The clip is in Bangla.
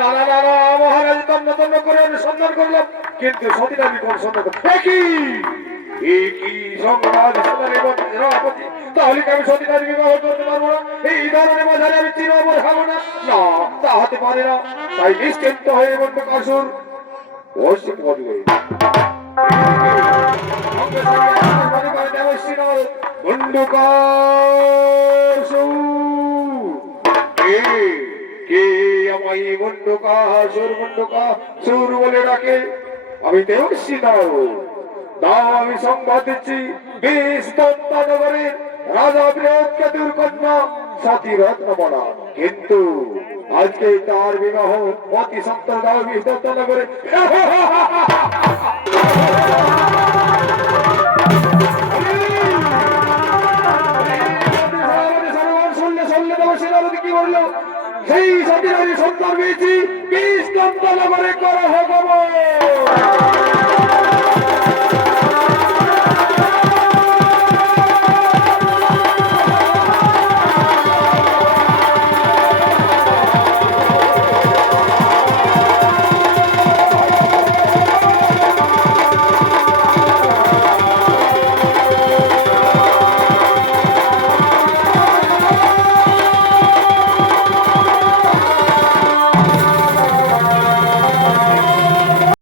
না না না না, মহারাজ তন্ন তন্ন করে আমি সন্ধান করলাম, কিন্তু সতীন আমি কোন সন্ধান একই একই সংবাদ সন্ধানের মধ্যে রাপতি, তাহলে কি আমি সতীন আমি বিবাহ করতে পারবো না? এই ধরনের মাঝারে আমি চিরমর খাবো না, না তা হতে পারে না। তাই নিশ্চিন্ত হয়ে মন্ডকাসুর অবশ্যই করবে। বলে ডাকে, আমি দেবশ্রী নাও দাও, আমি সংবাদ দিচ্ছি নগরের রাজা বৃহৎকেতুর কন্যা সতী রত্নবলা, কিন্তু আজকে তার বিবাহ অতি সত্তর দাও নগরে। কি বললো? সেই সতীর সন্তান পেয়েছি নগরে করা হবে।